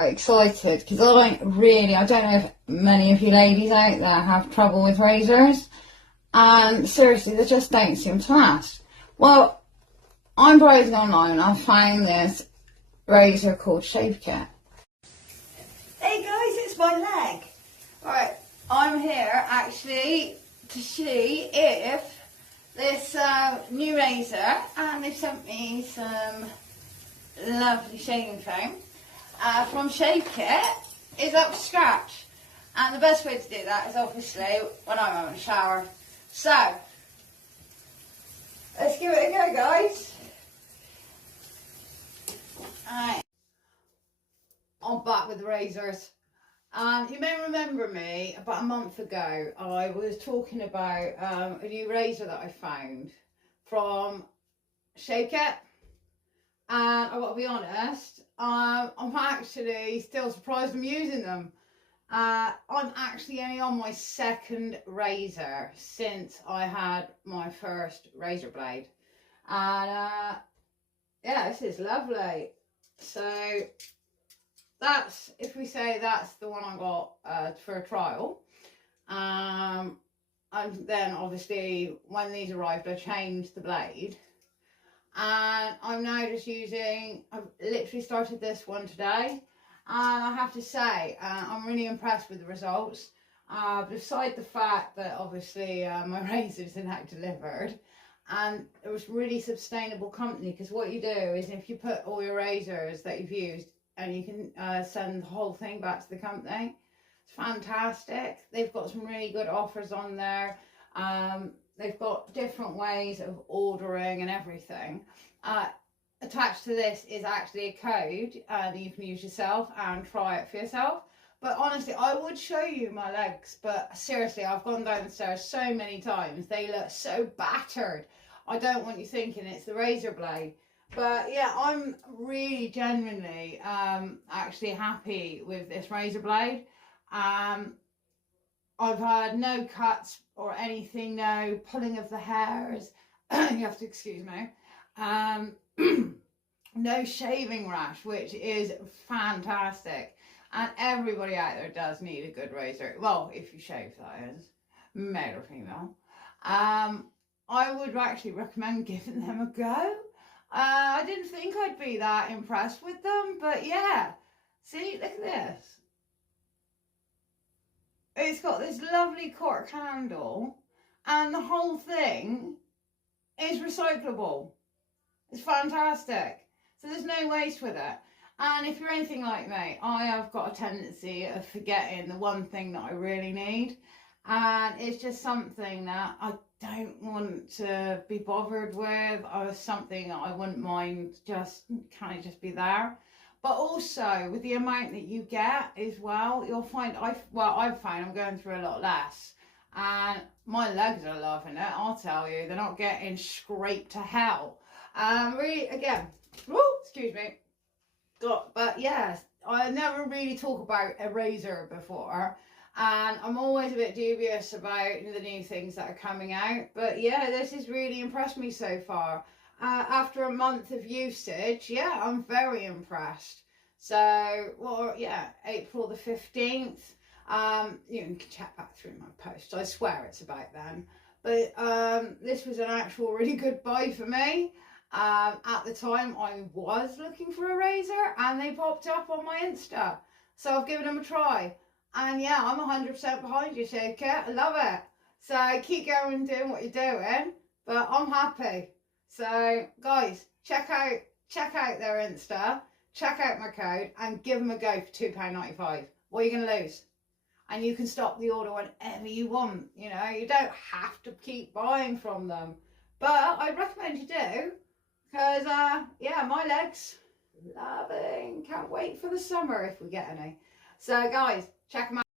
excited because I don't know if many of you ladies out there have trouble with razors, and seriously, they just don't seem to last. Well, I'm browsing online and I found this razor called Shape-Kit. Hey guys, it's my leg. Right, I'm here actually to see if this new razor, and they've sent me some lovely shaving foam from Shape-Kit, is up to scratch. And the best way to do that is obviously when I'm having a shower. So, let's give it a go, guys. Alright, I'm back with the razors. You may remember me, about a month ago, I was talking about a new razor that I found from Shape-Kit. And I've got to be honest, I'm actually still surprised I'm using them. I'm actually only on my second razor since I had my first razor blade. And yeah, this is lovely. So that's, if we say that's the one I got for a trial. And then obviously when these arrived, I changed the blade. And I'm now just using, I've literally started this one today, and I have to say I'm really impressed with the results, beside the fact that obviously my razors are now delivered, and it was really sustainable company, because what you do is if you put all your razors that you've used, and you can send the whole thing back to the company. It's fantastic. They've got some really good offers on there. They've got different ways of ordering and everything. Attached to this is actually a code that you can use yourself and try it for yourself. But honestly, I would show you my legs, but seriously, I've gone down the stairs so many times. They look so battered. I don't want you thinking it's the razor blade. But yeah, I'm really genuinely actually happy with this razor blade. I've had no cuts or anything, no pulling of the hairs. You have to excuse me. No shaving rash, which is fantastic. And everybody out there does need a good razor. Well, if you shave, that is, male or female. I would actually recommend giving them a go. I didn't think I'd be that impressed with them, but yeah. See, look at this. It's got this lovely cork handle, and the whole thing is recyclable. It's fantastic. So there's no waste with it. And if you're anything like me, I have got a tendency of forgetting the one thing that I really need. And it's just something that I don't want to be bothered with, or something that I wouldn't mind just, can it just be there? But also with the amount that you get as well, you'll find, I've found I'm going through a lot less. And my legs are loving it, I'll tell you. They're not getting scraped to hell. Really, again, excuse me. But yes, I never really talk about a razor before. And I'm always a bit dubious about the new things that are coming out. But yeah, this has really impressed me so far. After a month of usage, yeah, I'm very impressed. So, well, yeah, April the 15th. You can check back through my post. I swear it's about then. But this was an actual really good buy for me. At the time, I was looking for a razor, and they popped up on my Insta. So I've given them a try. And yeah, I'm 100% behind you, Shape-Kit. I love it. So keep going doing what you're doing. But I'm happy. So guys, check out their Insta, check out my code, and give them a go for £2.95. What are you going to lose? And you can stop the order whenever you want. You know, you don't have to keep buying from them. But I'd recommend you do, because yeah, my legs, loving. Can't wait for the summer if we get any. So guys, check them out.